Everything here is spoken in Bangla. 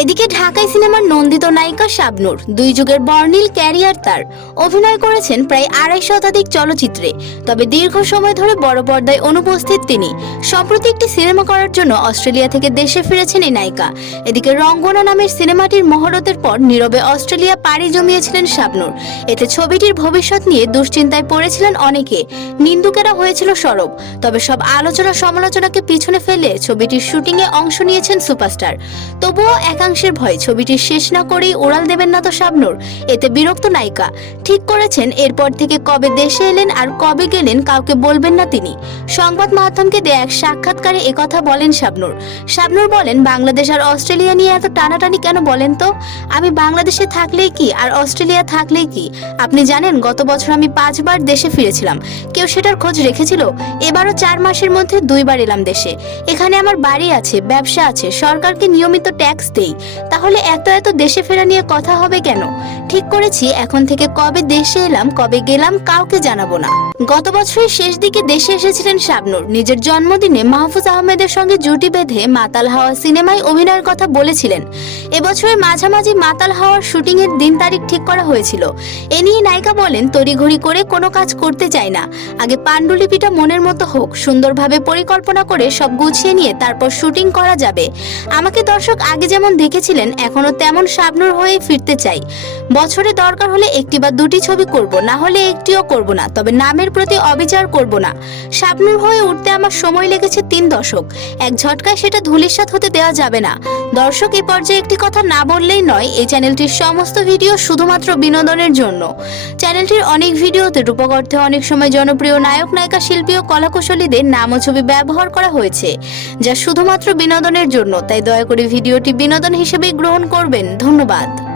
এদিকে ঢাকাই সিনেমার নন্দিত নায়িকা শাবনূর, দুই যুগের বর্ণিল ক্যারিয়ার তার। অভিনয় করেছেন প্রায় আড়াই শতাধিক চলচ্চিত্রে, তবে দীর্ঘ সময় ধরে বড় পর্দায় অনুপস্থিত তিনি। সম্প্রতি একটি সিনেমা করার জন্য অস্ট্রেলিয়া থেকে দেশে ফিরেছেন এই নায়িকা। এদিকে রঙ্গনা নামের সিনেমাটির মহরতের পর নীরবে অস্ট্রেলিয়া পাড়ি জমিয়েছিলেন শাবনূর। এতে ছবিটির ভবিষ্যৎ নিয়ে দুশ্চিন্তায় পড়েছিলেন অনেকে। নিন্দুকেরা হয়েছিল সরব, তবে সব আলোচনা সমালোচনাকে পিছনে ফেলে ছবিটির শুটিংয়ে অংশ নিয়েছেন সুপারস্টার। তবুও একাংশের ভয় ছবিটি শেষ না করেই ওড়াল দেবেন না তো শাবনূর। এতে বিরক্ত নায়িকা। ঠিক করেছেন, এরপর থেকে কবে দেশে এলেন আর কবে গেলেন কাউকে বলবেন না তিনি। সংবাদ মাধ্যমকে দেয়া এক সাক্ষাৎকারে একথা বলেন শাবনূর। শাবনূর বলেন, বাংলাদেশ আর অস্ট্রেলিয়া নিয়ে এত টানাটানি কেন বলেন তো? আমি বাংলাদেশে থাকলেই কি আর অস্ট্রেলিয়া থাকলেই কি? আপনি জানেন, গত বছর আমি পাঁচবার দেশে ফিরেছিলাম। কেউ সেটার খোঁজ রেখেছিল? এবারও চার মাসের মধ্যে দুইবার এলাম দেশে। এখানে আমার বাড়ি আছে, ব্যবসা আছে, সরকারকে নিয়মিত ট্যাক্স দেই। তাহলে এত এত দেশে ফেরা নিয়ে কথা হবে কেন? ঠিক করেছি, এখন থেকে কবে দেশে এলাম, কবে গেলাম, কাউকে জানাব না। গত বছরের শেষ দিকে দেশে এসেছিলেন শাবনূর। নিজের জন্মদিনে মাহফুজ আহমেদের সঙ্গে জুটি বেঁধে মাতাল হাওয়া সিনেমায় অভিনয়ের কথা বলেছিলেন। এবছরের মাঝামাঝি মাতাল হাওয়ার শুটিং এর দিন তারিখ ঠিক করা হয়েছিল। এ নিয়ে নায়িকা বলেন, তড়িঘড়ি করে কোনো কাজ করতে চাই না। আগে পাণ্ডুলিপিটা মনের মতো হোক, সুন্দরভাবে পরিকল্পনা করে সব গুছিয়ে নিয়ে তারপর শুটিং করা যাবে। আমাকে দর্শক আগে যেমন দেখেছিলেন, এখনও তেমন শাবনূর হয়ে ফিরতে চাই। বছরে দরকার হলে একটি বা দুটি ছবি করব, না হলে একটিও করব না, তবে নামের প্রতি অবিচার করব না। শাবনূর হয়ে উঠতে আমার সময় লেগেছে তিন দশক। এক ঝটকায় সেটা ধূলিসাৎ হতে দেওয়া যাবে না। দর্শক এ পর্যায়ে একটি কথা না বললেই নয়, এই চ্যানেলটির সমস্ত ভিডিও শুধুমাত্র বিনোদনের জন্য। চ্যানেলটির অনেক ভিডিওতে রূপক অর্থে অনেক সময় জনপ্রিয় নায়ক, নায়িকা, শিল্পী ও কলাকুশলীদের নাম ও ছবি ব্যবহার করা হয়েছে, যা শুধুমাত্র বিনোদনের জন্য। তাই দয়া করে ভিডিওটি বিনোদন হিসেবেই গ্রহণ করবেন। ধন্যবাদ।